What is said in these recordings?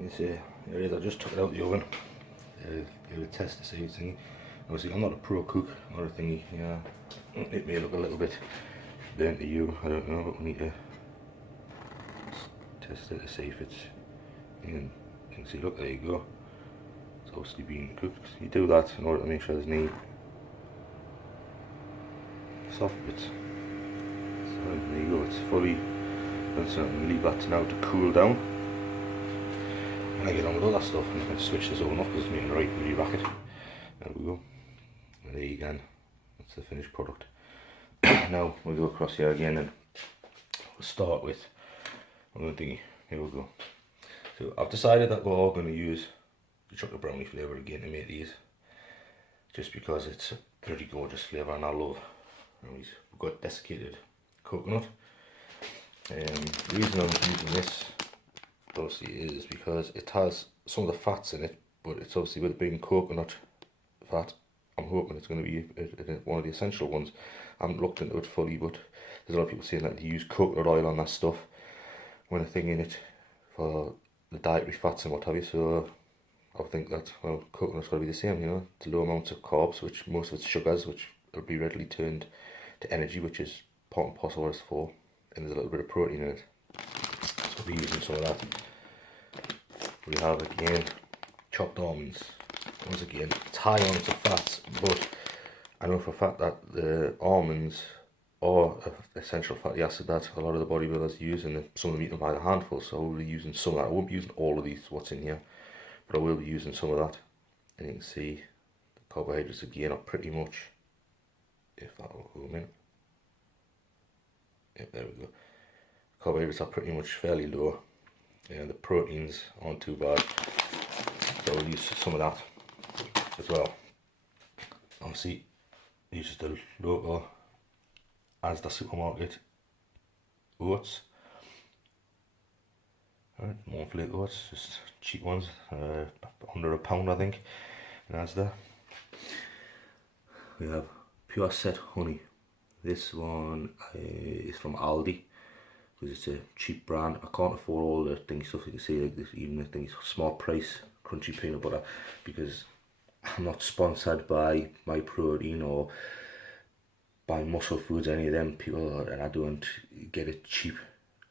You see, here it is. I just took it out of the oven. Give it a test to see it's thingy. Obviously, I'm not a pro cook, not a thingy. Yeah, it may look a little bit burnt to you. I don't know, but we need to test it to see if it's. You can see. Look, there you go. It's obviously being cooked. You do that in order to make sure there's no soft bits. So there you go. It's fully done. So I'm going to leave that now to cool down. And I get on with all that stuff, and I can switch this oven off because it's making a right really racket. There we go. And there you go. That's the finished product. Now we'll go across here again and we'll start with. I'm going to thingy. Here we go. So I've decided that we're all going to use the chocolate brownie flavour again to make these, just because it's a pretty gorgeous flavour and I love brownies. We've got desiccated coconut. The reason I'm using this obviously is because it has some of the fats in it, but it's obviously with it being coconut fat, I'm hoping it's going to be one of the essential ones. I haven't looked into it fully, but there's a lot of people saying that they use coconut oil on that stuff when they're thinking it for the dietary fats and what have you. So I think that, well, coconut's got to be the same, you know. It's low amounts of carbs, which most of it's sugars, which will be readily turned to energy, which is part and parcel what it's for, and there's a little bit of protein in it. So we'll be using some of that. We have again chopped almonds. Once again, it's high amounts of fats, but I know for a fact that the almonds are an essential fatty acid that a lot of the bodybuilders use, and some of them eat them by the handful. So I will be using some of that. I won't be using all of these, what's in here, but I will be using some of that. And you can see the carbohydrates again are pretty much, if that will go a minute. Yep, there we go. Carbohydrates are pretty much fairly low. Yeah, the proteins aren't too bad. So we'll use some of that as well. Obviously, use just a local Asda supermarket oats. Alright, more flake oats, just cheap ones, under £1 I think in Asda. We have Pure Set Honey. This one is from Aldi because it's a cheap brand. I can't afford all the things stuff you can see, like this, even the things smart price crunchy peanut butter, because I'm not sponsored by My Protein or by Muscle Foods, any of them people, and I don't get it cheap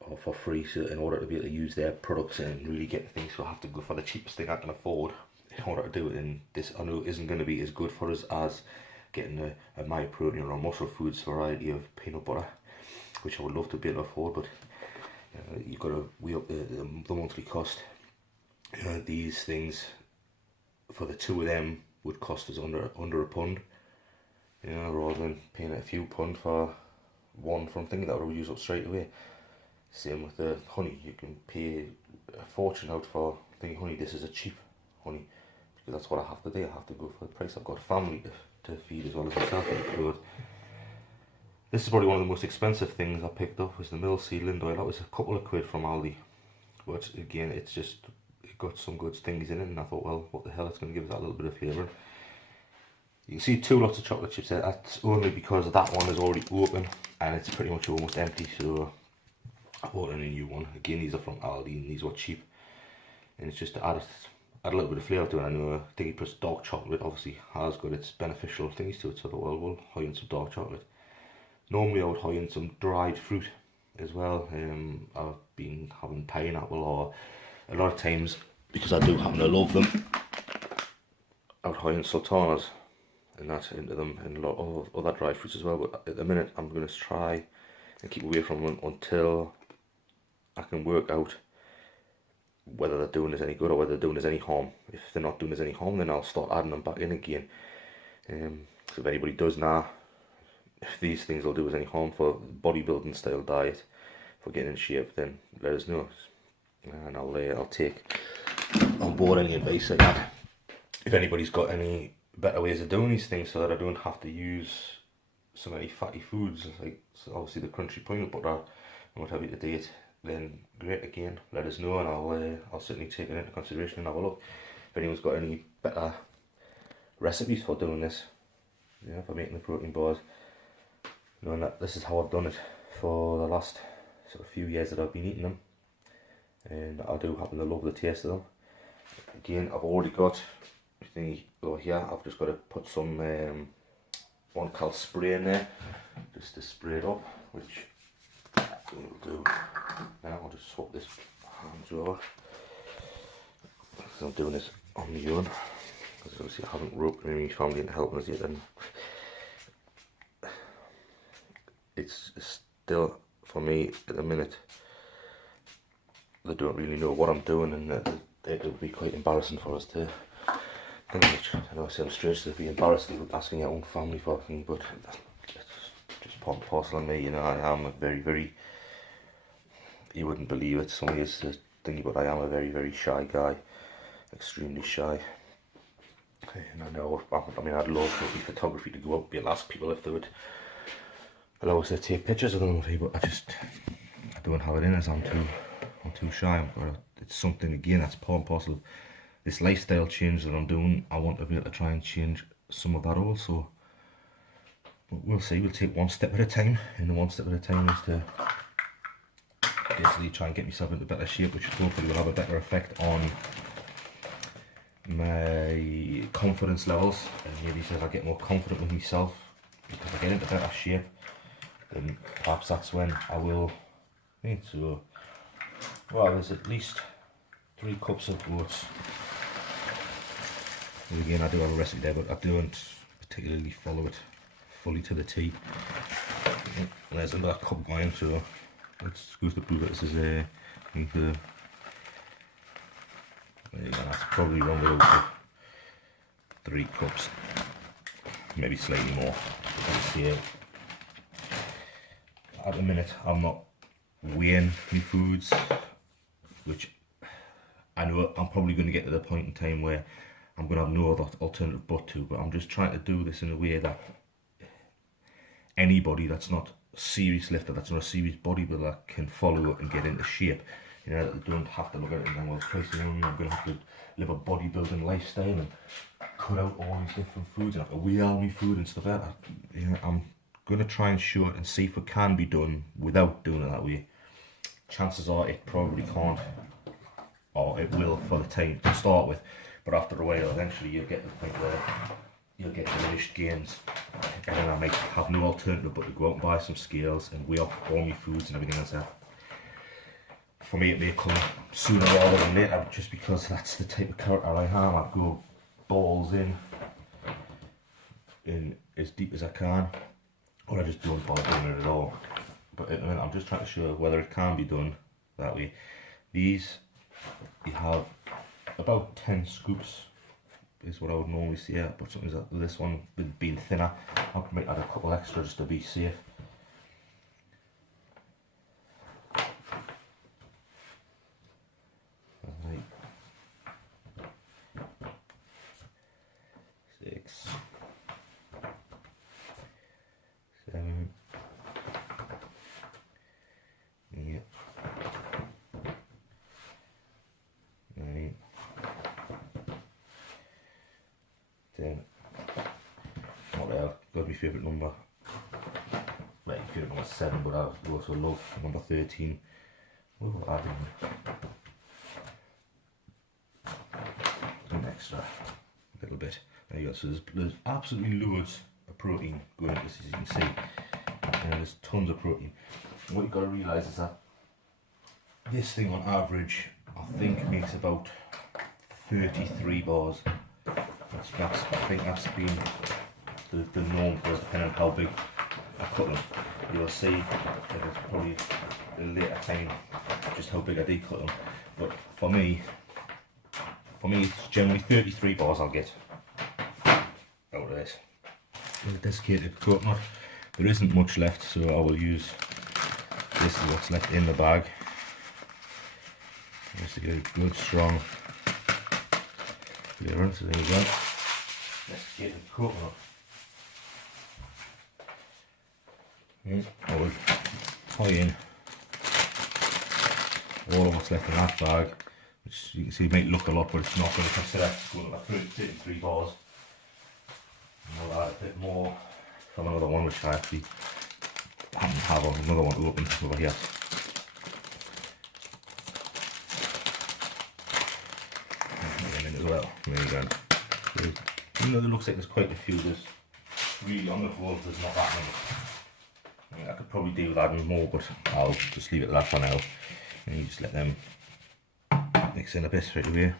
or for free. So in order to be able to use their products and really get the things, so I have to go for the cheapest thing I can afford in order to do it. And this I know isn't going to be as good for us as getting a My Protein or a Muscle Foods variety of peanut butter, which I would love to be able to afford, but you've got to weigh up the monthly cost. These things, for the two of them, would cost us under £1, you know, rather than paying a few pound for one from thing that we'll use up straight away. Same with the honey, you can pay a fortune out for thinking honey. This is a cheap honey, because that's what I have to do. I have to go for the price. I've got a family to feed as well as myself. This is probably one of the most expensive things I picked up, was the mill seedling oil. That was a couple of quid from Aldi, but again, it got some good things in it, and I thought, well, what the hell, it's going to give us that little bit of flavour. You can see 2 lots of chocolate chips there. That's only because that one is already open and it's pretty much almost empty, so I bought in a new one. Again, these are from Aldi and these were cheap, and it's just to add a little bit of flavour to it. I know I think it puts dark chocolate obviously has got its beneficial things to it, so well, we'll high in some dark chocolate. Normally I would high in some dried fruit as well. I've been having pineapple, or a lot of times, because I do happen to love them, I would high in sultanas and that into them, and a lot of other dry fruits as well. But at the minute I'm going to try and keep away from them until I can work out whether they're doing us any good or whether they're doing us any harm. If they're not doing us any harm, then I'll start adding them back in again. So if anybody does know if these things will do us any harm for bodybuilding style diet, for getting in shape, then let us know, and I'll take on board any advice like that. If anybody's got any better ways of doing these things so that I don't have to use so many fatty foods, like obviously the crunchy peanut butter and what have you to date, then great, again, let us know, and I'll certainly take it into consideration and have a look. If anyone's got any better recipes for doing this, yeah, for making the protein bars, knowing that this is how I've done it for the last sort of few years that I've been eating them, and I do happen to love the taste of them. Again, I've already got the over here. I've just got to put some one called spray in there, just to spray it up, which we'll do now. I'll just swap this hands over because I'm doing this on my own. Because obviously I haven't roped my family into helping us yet, and it's still, for me at the minute, they don't really know what I'm doing, and it would be quite embarrassing for us to. I know I sound strange to be embarrassed asking your own family for things, but it's just part and parcel of me. You know, I am a very, you wouldn't believe it, some of you thinking, but I am a very shy guy, extremely shy. And I know, I mean, I'd love for photography to go up and ask people if they would allow us to take pictures of them, but I don't have it in us. I'm too shy. It's something, again, that's part and parcel of this lifestyle change that I'm doing. I want to be able to try and change some of that also. But we'll see. We'll take one step at a time, and the one step at a time is to basically try and get myself into better shape, which hopefully will have a better effect on my confidence levels, and maybe as I get more confident with myself, because I get into better shape, then perhaps that's when I will eat. So, well, there's at least 3 cups of oats. And again, I do have a recipe there, but I don't particularly follow it fully to the T. And there's another cup going, so let's go to prove it. This is I think that's probably one way over 3 cups, maybe slightly more. See, at the minute, I'm not weighing my foods, which I know I'm probably going to get to the point in time where I'm going to have no other alternative but to, but I'm just trying to do this in a way that anybody that's not a serious lifter, that's not a serious bodybuilder, can follow and get into shape. You know, that they don't have to look at it and think, well, Christ, you know, I'm going to have to live a bodybuilding lifestyle and cut out all these different foods and have to weigh all my food and stuff like that. You know, I'm going to try and show it and see if it can be done without doing it that way. Chances are it probably can't, or it will for the time to start with, but after a while, eventually you'll get to the point where you'll get diminished gains, and then I might have no alternative but to go out and buy some scales and weigh off all my foods and everything else. For me, it may come sooner rather than later, just because that's the type of character I am. I go balls in as deep as I can, or I just don't bother doing it at all. But at the minute, I'm just trying to show whether it can be done that way. These, you have about 10 scoops is what I would normally see, but something like this one, with being thinner, I might add a couple extra just to be safe. Right. 6, 7, 8, 9, 10. Not there, got my favourite number. Right, favourite number 7, but I also love number 13. We'll add in an extra little bit. There you go. So there's absolutely loads of protein going into this, as you can see. And there's tons of protein. And what you've got to realise is that this thing on average, I think, makes about 33 bars. I think that's been the norm for us, depending on how big I cut them. You'll see that it's probably a later time just how big I do cut them. But for me it's generally 33 bars I'll get out of this. With a desiccated coconut, there isn't much left, so I will use this is what's left in the bag. Just to get a good strong flavour. So there you go. Desiccated coconut. I will tie in all of what's left in that bag, which you can see might look a lot, but it's not going to consider going about 33 bars. And I'll add a bit more from another one, which I actually happen to have another one open over here. well. There you go. Even though it looks like there's quite a few, there's really on the whole there's not that many. I could probably do with adding more, but I'll just leave it at that for now. And you just let them mix in a bit straight away.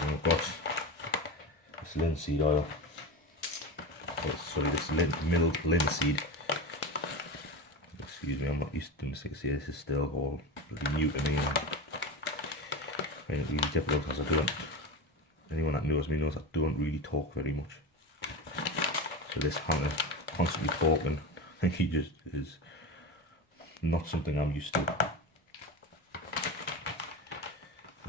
And we've got this linseed oil. Oh, sorry, this milled linseed. Excuse me, I'm not used to doing this. You can see this is still all really new to me. I find it really difficult because I don't. Anyone that knows me knows I don't really talk very much. So this kind of constantly talking, I think he just is not something I'm used to.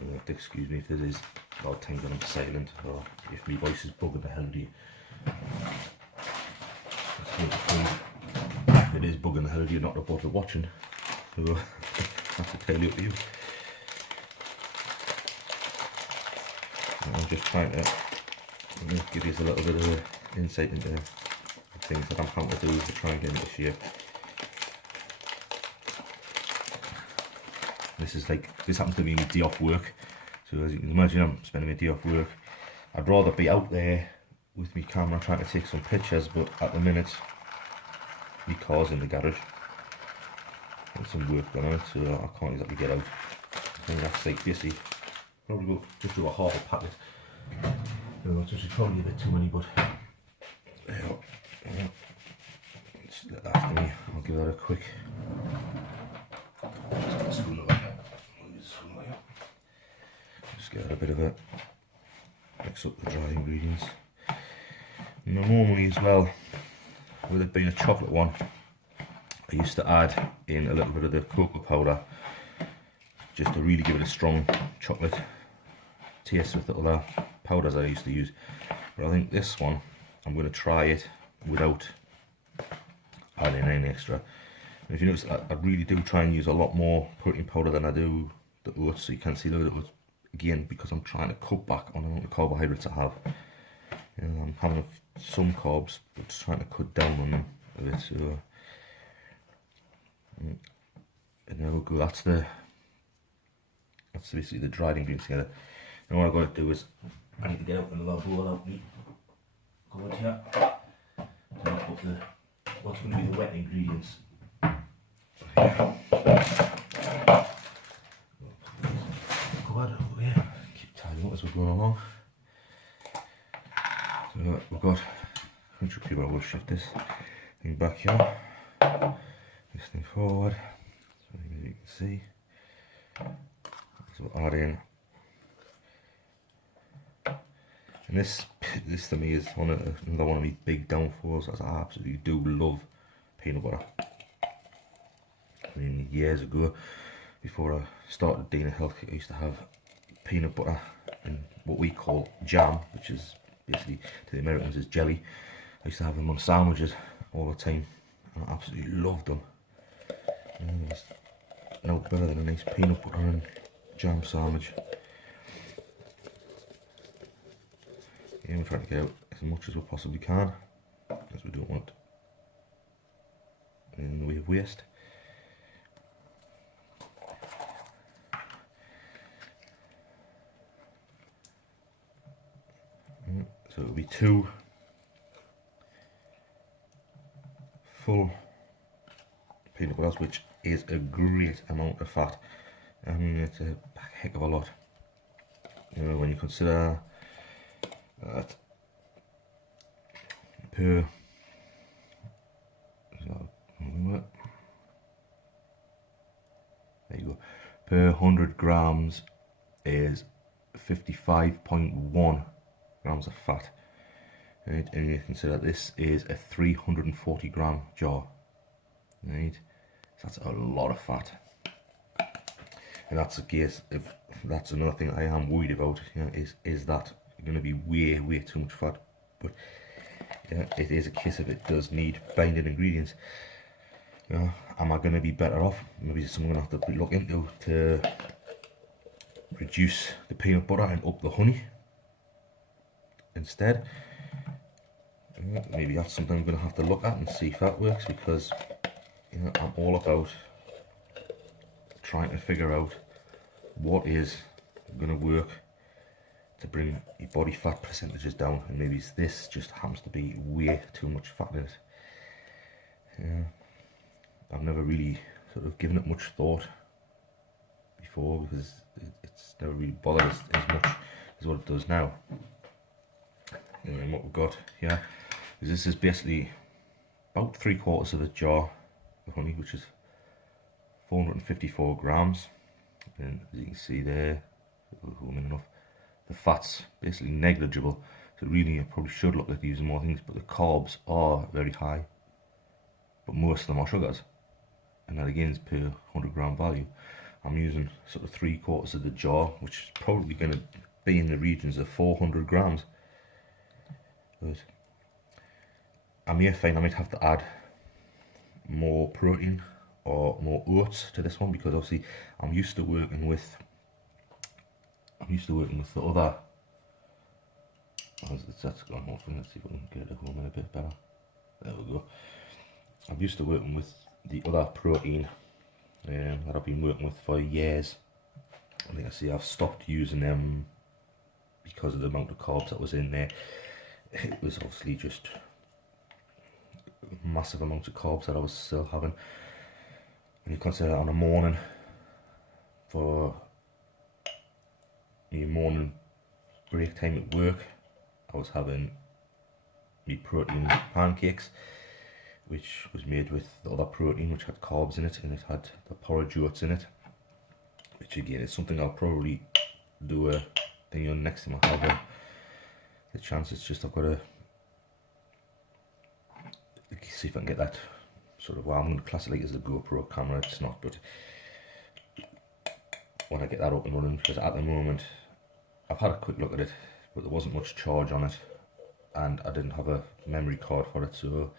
You'll have to excuse me if there is a lot of times when I'm silent or if my voice is bugging the hell out of you. It is bugging the hell out of you not to bother watching. So that's entirely up to you. I'm just trying to give you a little bit of insight into the things that I'm having to do to try and get into shape. This happens to be my day off work. So as you can imagine, I'm spending my day off work. I'd rather be out there with my camera trying to take some pictures, but at the minute my car's in the garage. There's some work done on it, so I can't exactly get out. I think that's like basically probably go just do a half a packet. Which is probably a bit too many, but yeah. Just let that after me. I'll give that a quick just get a bit of it, mix up the dry ingredients. And normally as well, with it being a chocolate one, I used to add in a little bit of the cocoa powder just to really give it a strong chocolate taste with the other powders I used to use. But I think this one, I'm going to try it without adding any extra. And if you notice, I really do try and use a lot more protein powder than I do the oats, so you can see the oats again, because I'm trying to cut back on the amount of carbohydrates I have. You know, I'm having some carbs, but just trying to cut down on them a bit. So, and there we go. That's basically the dried ingredients together. Now what I've got to do is I need to get out another bowl out me. Go in here. To make up what's going to be the wet ingredients. Here. Keep tidying up as we're going along. So we've got country people. I will shift this thing back here. This thing forward. So you can see. So add in. And this to me is another one of my big downfalls, as I absolutely do love peanut butter. I mean, years ago, before I started Dana Health, I used to have peanut butter and what we call jam, which is basically to the Americans is jelly. I used to have them on sandwiches all the time, and I absolutely loved them. And there's no better than a nice peanut butter and jam sandwich. Yeah, we're trying to get out as much as we possibly can, because we don't want anything in the way of waste. So it'll be 2 full peanut butters, which is a great amount of fat. I mean, it's a heck of a lot. You know, when you consider that per there you go, per 100 grams is 55.1 grams of fat. Right? And you consider this is a 340 gram jar. Right? So that's a lot of fat. And that's the case. If that's another thing I am worried about, you know, is that going to be way too much fat. But yeah, it is a case of it does need binding ingredients. You know, am I going to be better off? Maybe it's something I'm going to have to look into to reduce the peanut butter and up the honey instead. Maybe that's something I'm going to have to look at and see if that works, because you know, I'm all about trying to figure out what is going to work to bring your body fat percentages down, and maybe this just happens to be way too much fat in it. I've never really sort of given it much thought before because it's never really bothered us as much as what it does now. And what we've got here is this is basically about 3/4 of a jar of honey, which is 454 grams, and as you can see there, enough. The fat's basically negligible, so really I probably should look at using more things, but the carbs are very high, but most of them are sugars, and that again is per 100 gram value. I'm using sort of 3/4 of the jar, which is probably going to be in the regions of 400 grams. But I may find I might have to add more protein or more oats to this one, because obviously I'm used to working with the other. That's gone off. Let's see if I can get it home in a bit better. There we go. I'm used to working with the other protein that I've been working with for years. I think I've stopped using them because of the amount of carbs that was in there. It was obviously just massive amounts of carbs that I was still having. When you consider that on a morning, for your morning break time at work, I was having me protein pancakes, which was made with the other protein, which had carbs in it, and it had the porridge oats in it, which again is something I'll probably do a thing on next time I have the chance. It's just I've got to see if I can get that sort of, well, I'm going to class it like as a GoPro camera. It's not, but when I get that up and running, because at the moment I've had a quick look at it, but there wasn't much charge on it, and I didn't have a memory card for it, so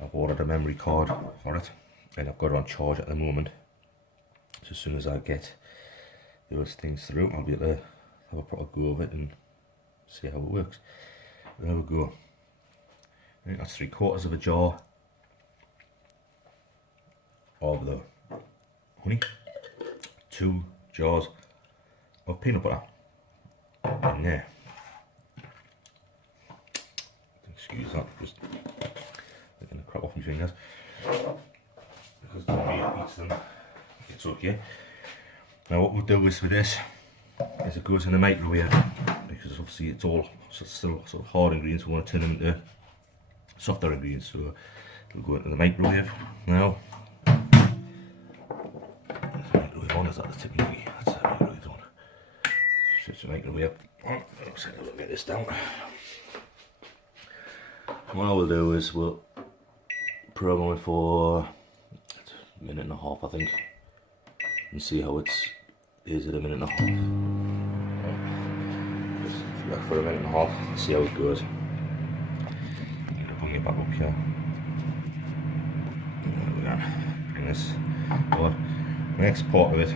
I've ordered a memory card for it, and I've got it on charge at the moment. So as soon as I get those things through, I'll be able to have a proper go of it and see how it works. There we go. I think that's 3/4 of a jar of the honey, 2 jars of peanut butter in there. Excuse that, just taking the crap off my fingers, because the way it eats them, it's okay. Now what we'll do is with this is it goes in the microwave, because obviously it's all still sort of hard ingredients. We want to turn them into softer ingredients, so it'll go into the microwave now. Is the microwave on? Is that the technique? That's the microwave on. Switch the microwave on. I'll get this down. What I will do is we'll program it for a minute and a half, I think, and see how it is at a minute and a half. Just work for a minute and a half and see how it goes. I'm gonna bring it back up here. There we go. Bring this forward. The next part of it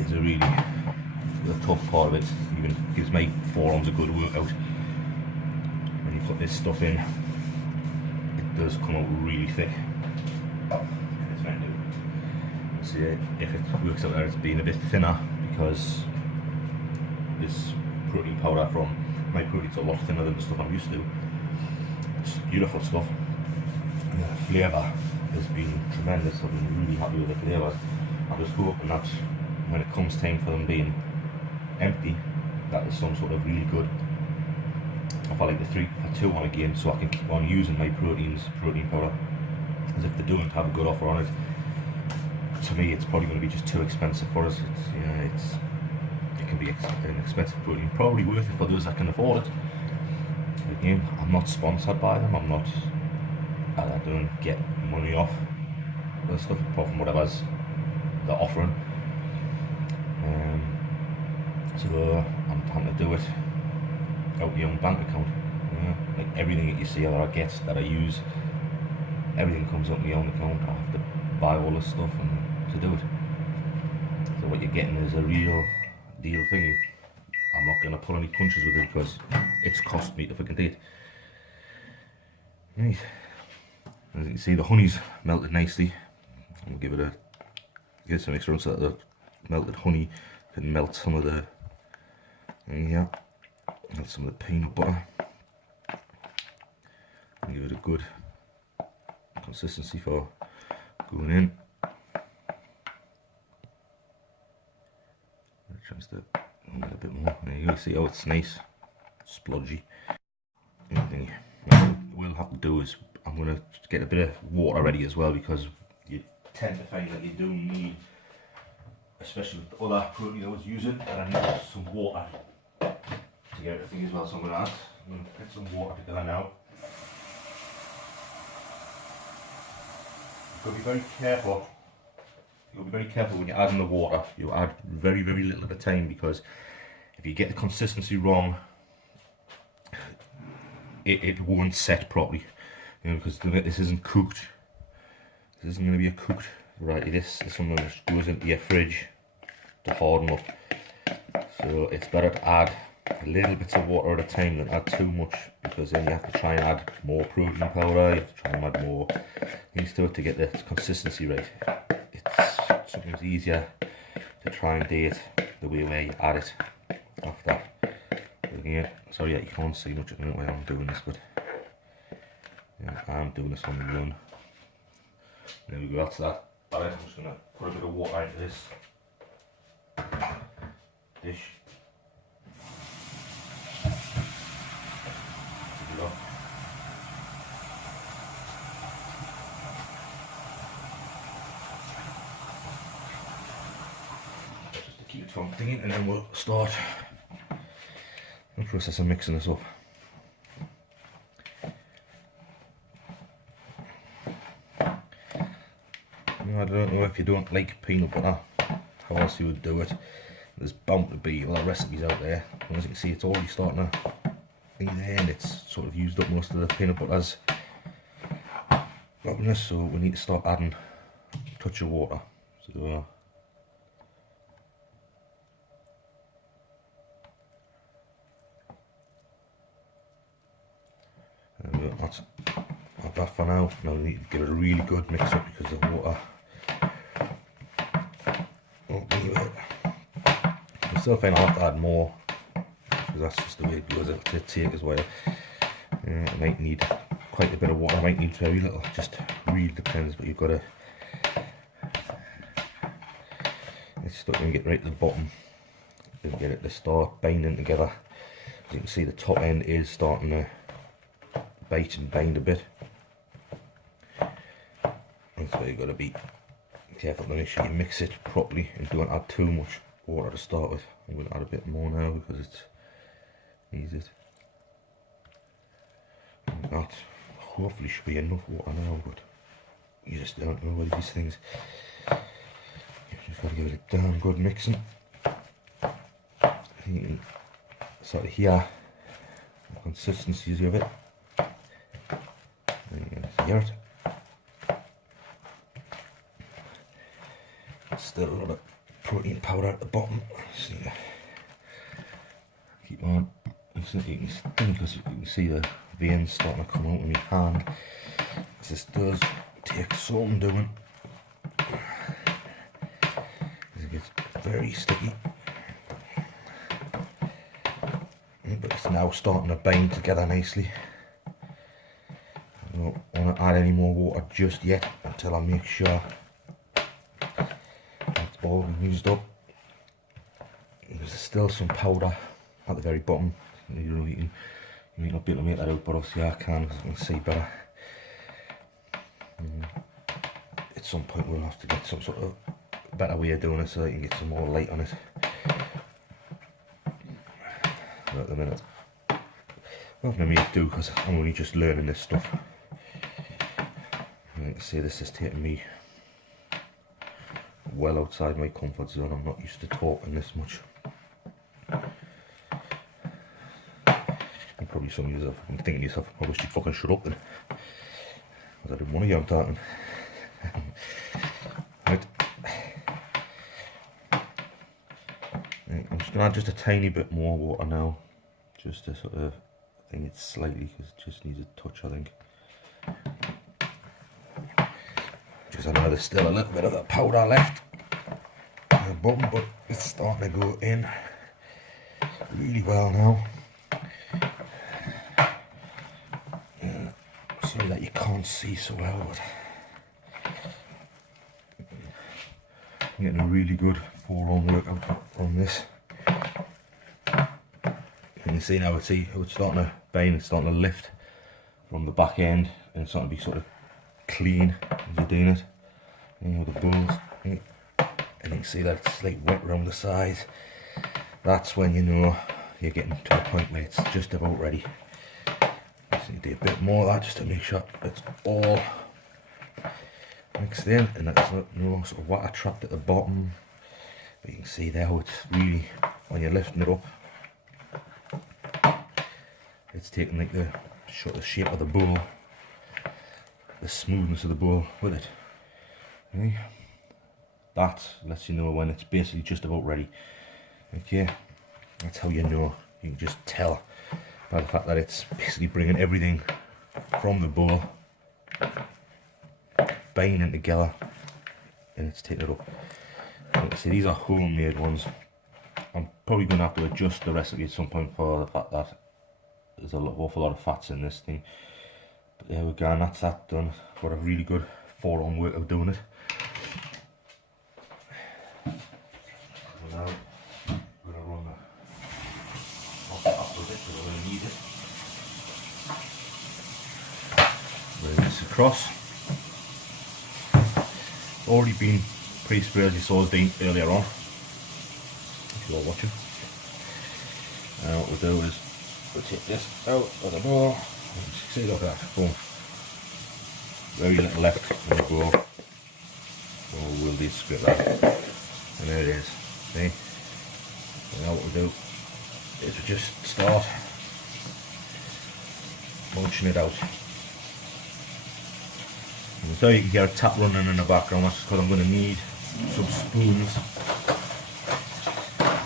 is the tough part of it. Even gives my forearms a good workout. When you put this stuff in, it does come out really thick. It's meant to. See if it works out there, it's being a bit thinner because this protein powder from my protein's a lot thinner than the stuff I'm used to. It's beautiful stuff, and the flavour has been tremendous. I've been really happy with the flavours. I'm just hoping that when it comes time for them being empty, that is some sort of really good. I felt like the 3 for 2 one again, so I can keep on using my protein powder, as if they don't have a good offer on it. To me, it's probably going to be just too expensive for us. It can be an expensive protein, probably worth it for those that can afford it. Again, I'm not sponsored by them. I don't get money off the stuff apart from whatever's they're offering. So I'm trying to do it out of your own bank account. Like everything that you see that I get, that I use, everything comes out of my own account. I have to buy all this stuff and to do it. So what you're getting is a real deal thing. I'm not going to pull any punches with it because it's cost me to fucking eat. Right. As you can see, the honey's melted nicely. We'll give it some extra run so that melted honey can melt some of the melt some of the peanut butter and give it a good consistency for going in. Chance to get a bit more. There you go. See how it's nice, splodgy. Anything we'll have to do is I'm going to get a bit of water ready as well, because you tend to find that you do need, especially with the other protein I was using, that I need some water to get everything as well. So I'm going to get some water together now. You've got to be very careful. You'll be very careful when you're adding the water. You add very, very little at a time, because if you get the consistency wrong, it won't set properly. You know, because this isn't cooked. This isn't going to be a cooked variety. This is something that goes into your fridge to harden up. So it's better to add little bits of water at a time than add too much, because then you have to try and add more protein powder. You have to try and add more things to it to get the consistency right. It's sometimes easier to try and do it the way where you add it after. Again, sorry that you can't see much at the minute while I'm doing this, but yeah, I'm doing this on the run. There we go, that's that. Alright, I'm just going to put a bit of water into this dish. Just to keep it from thinking, and then we'll start the process of mixing this up. I don't know if you don't like peanut butter, how else you would do it. There's bound to be other recipes out there. As you can see, it's already starting to be there, and it's sort of used up most of the peanut butter's rottenness, so we need to start adding a touch of water. So that's that for now. Now we need to give it a really good mix up, because the water won't be it. I still find I'll have to add more, because that's just the way it goes. It'll take as well. I might need quite a bit of water, I might need very little, just really depends, but you've got to, it's still going to get right to the bottom and get it to start binding together. As you can see, the top end is starting to bite and bind a bit. That's why you've got to be careful to make sure you mix it properly and don't add too much water to start with. I'm going to add a bit more now because it needs it. And that hopefully should be enough water now, but you just don't know with these things. You just got to give it a damn good mixing. You can sort of hear the consistencies of it. And you can hear it. Still a lot of protein powder at the bottom. So keep on. Because you can see the veins starting to come out in my hand. This does take some doing. It gets very sticky. But it's now starting to bind together nicely. I don't want to add any more water just yet until I make sure it's all used up. There's still some powder at the very bottom. You know, you may not be able to make that out, but obviously I can, because I can see better. At some point we'll have to get some sort of better way of doing it so that you can get some more light on it. But at the minute, nothing I need to do because I'm only just learning this stuff. Like I say, this is taking me well outside my comfort zone. I'm not used to talking this much. And probably some of you are thinking to yourself, I wish you'd fucking shut up then. Because I didn't want to hear I'm talking. Right. I'm just going to add just a tiny bit more water now. Just to sort of, I think it's slightly, because it just needs a touch, I think. Because I know there's still a little bit of that powder left at the bottom, but it's starting to go in really well now. Sorry that you can't see so well, but I'm getting a really good 4-on workout on this. You can see now, it's starting to bind, it's starting to lift from the back end, and it's starting to be sort of clean as you're doing it. You know, the balls, and you can see that it's like wet around the sides. That's when you know you're getting to a point where it's just about ready. Just need to do a bit more of that just to make sure it's all mixed in and there's no sort of water trapped at the bottom. But you can see there how it's really, when you're lifting it up, it's taking like the shape of the bowl, the smoothness of the bowl with it. Okay. That lets you know when it's basically just about ready. Okay, that's how you know. You can just tell by the fact that it's basically bringing everything from the bowl, binding together, and it's taking it up. Like I say, these are homemade ones. I'm probably going to have to adjust the recipe at some point for the fact that there's an awful lot of fats in this thing. But there we go, and that's that done. Got a really good 4-on workout doing it. Now we're going to run the top up a bit because we're going to need it. Bring this across. Already been pre-sprayed as you saw us doing earlier on, if you are watching. Now what we'll do is we'll take this out of the bowl. See, look at that, boom. Very little left in the bowl. So we'll do scrape that. And there it is. See? So now what we'll do is we just start munching it out. And so you can hear a tap running in the background, that's because I'm going to need some spoons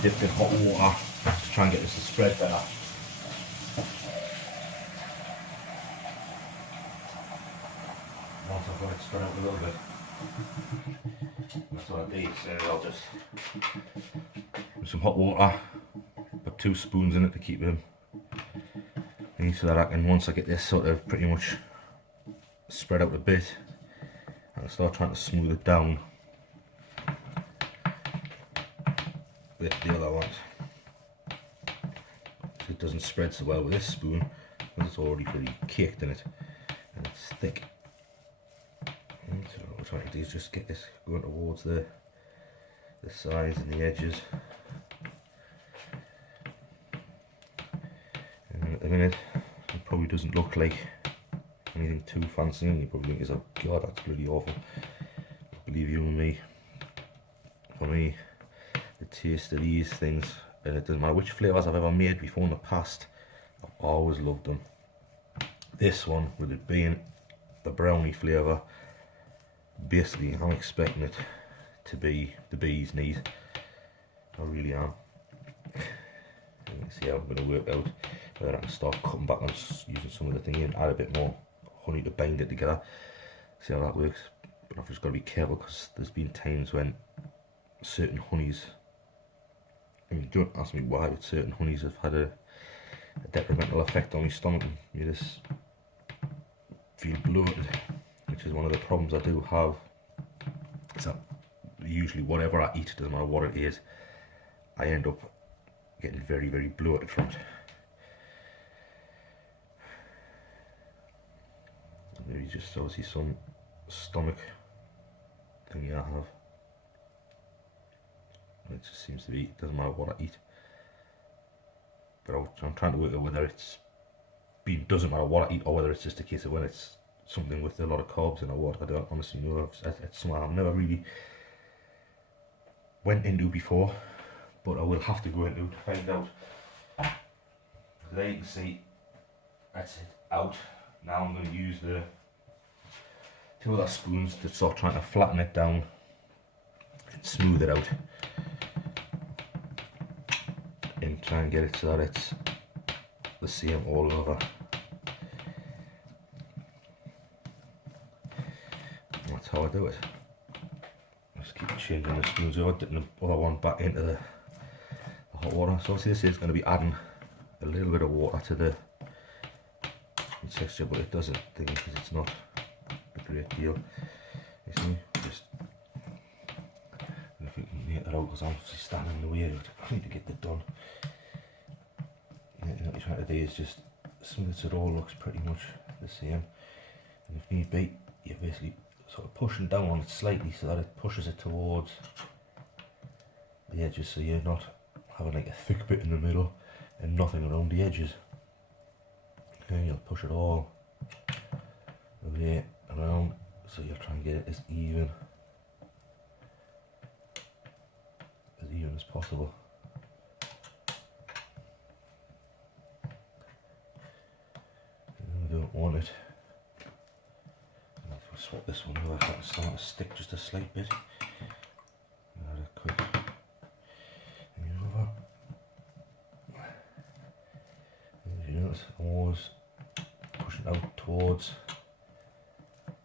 dipped in hot water to try and get this to spread better. Once I've got it spread out a little bit, that's what I do. So I'll just with some hot water, put 2 spoons in it to keep them in, so that I can, once I get this sort of pretty much spread out a bit, and start trying to smooth it down with the other ones. So it doesn't spread so well with this spoon because it's already pretty caked in it and it's thick. And so what I'm trying to do is just get this going towards the sides and the edges. And at the minute it probably doesn't look like anything too fancy, and you probably think, oh god, that's bloody awful. Believe you me, for me, the taste of these things, and it doesn't matter which flavours I've ever made before in the past, I've always loved them. This one, with it being the brownie flavour, basically I'm expecting it to be the bee's knees. I really am. You can see how I'm going to work out whether I can start cutting back on using some of the thing and add a bit more honey to bind it together. See how that works. But I've just got to be careful because there's been times when certain honeys, I mean, don't ask me why, but certain honeys have had a detrimental effect on my stomach and made us feel bloated, which is one of the problems I do have. Is that usually whatever I eat, doesn't matter what it is, I end up getting very, very bloated from it. Maybe just obviously some stomach thing I have. It just seems to be, doesn't matter what I eat. But I'm trying to work out whether it's doesn't matter what I eat or whether it's just a case of when it's something with a lot of carbs in or what. I don't honestly know. It's something I've never really went into before, but I will have to go into to find out. There you can see that's it out. Now I'm going to use the 2 other spoons to start trying to flatten it down and smooth it out, and try and get it so that it's the same all over. And that's how I do it. Just keep changing the spoons over, dipping the other one back into the hot water. So obviously this is going to be adding a little bit of water to the texture, but it doesn't think because it's not a great deal. You see, just if we can make it out because I'm obviously standing in the way. I need to get that done. What you're trying to do is just smooth so it all looks pretty much the same. And if need be, you're basically sort of pushing down on it slightly so that it pushes it towards the edges, so you're not having like a thick bit in the middle and nothing around the edges. Okay, you'll push it all away around, so you'll try and get it as even as possible. I don't want it. I'll swap this one over, I can start to stick just a slight bit. Add a quick thing over. As you notice, I'm always pushing out towards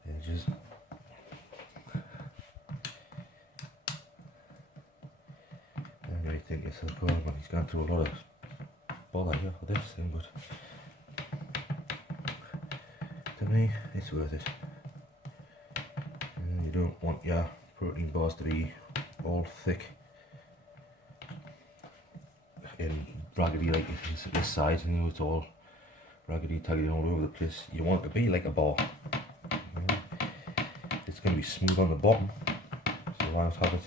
the edges. I really think it's a problem, he's going through a lot of bother here for this thing, but to me, it's worth it. You don't want your protein bars to be all thick and raggedy like it is at this side. You know, it's all raggedy taggedy all over the place. You want it to be like a bar. It's going to be smooth on the bottom, so why not have it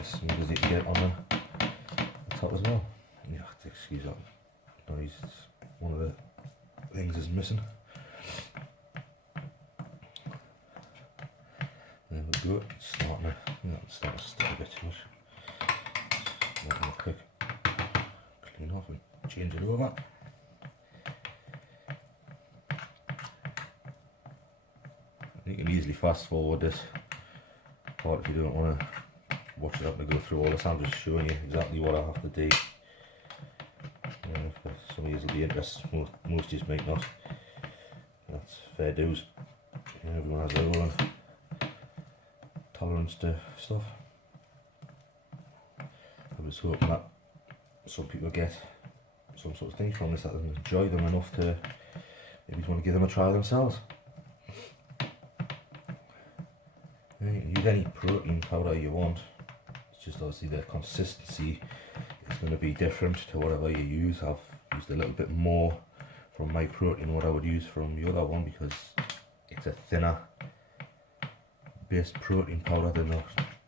as smooth as you can get it on the top as well. Yeah, excuse that noise, one of the things is missing. There we go, it's starting to stick a bit too much. Let me quick clean off and change it over. You can easily fast forward this part if you don't want to watch it up and go through all this. I'm just showing you exactly what I have to do. Some of you will be interested, most of you might not. That's fair dues. Everyone has their own tolerance to stuff. I was hoping that some people get some sort of things from this that they enjoy them enough to maybe want to give them a try themselves. You can use any protein powder you want. It's just obviously the consistency is going to be different to whatever you use. I've used a little bit more from my protein than what I would use from the other one because it's a thinner based protein powder than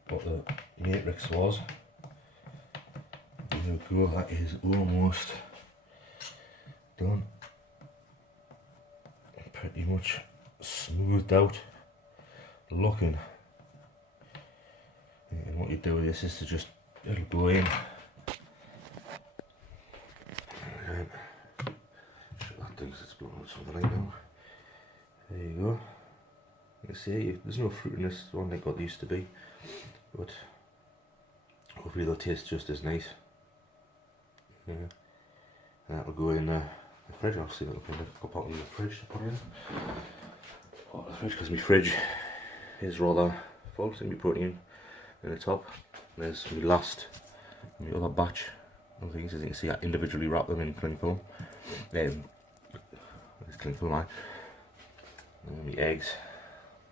what the matrix was. There we go, that is almost done. Pretty much smoothed out looking. And what you do with this is to just, it'll go in. And shut that thing, it's blowing out something right now. There you go. Like I say, there's no fruit in this one like what there used to be, but hopefully they'll taste just as nice. Yeah. And that'll go in the fridge. I'll see if I can go pop in the fridge to put it in. Put the fridge because my fridge is rather full. It's going to be protein in the top. There's my last, my other batch of things. As you can see, I individually wrap them in cling film. It's cling film, and my eggs.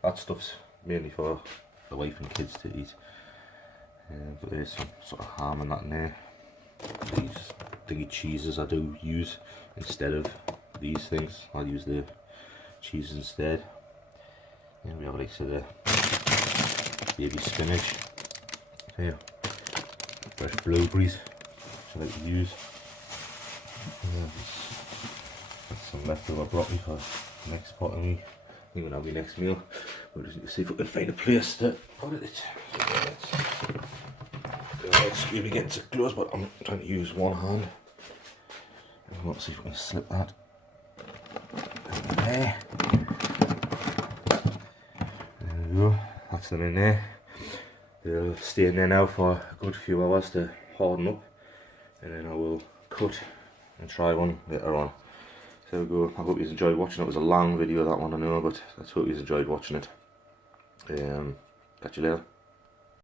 That stuff's mainly for the wife and kids to eat. But there's some sort of ham and that in there. These thingy cheeses I do use instead of these things. I'll use the cheese instead. And we have like so the baby spinach. Here, fresh blueberries, which I like to use. That's some leftover broccoli for the next pot of me. I think that'll be next meal. We'll just need to see if we can find a place to put it. Let's maybe get it close, but I'm trying to use one hand. Let's see if we can slip that in there. There we go, that's them in there. They'll stay in there now for a good few hours to harden up, and then I will cut and try one later on. So there we go. I hope you enjoyed watching. It was a long video, that one, I know, but I hope you enjoyed watching it. Catch you later.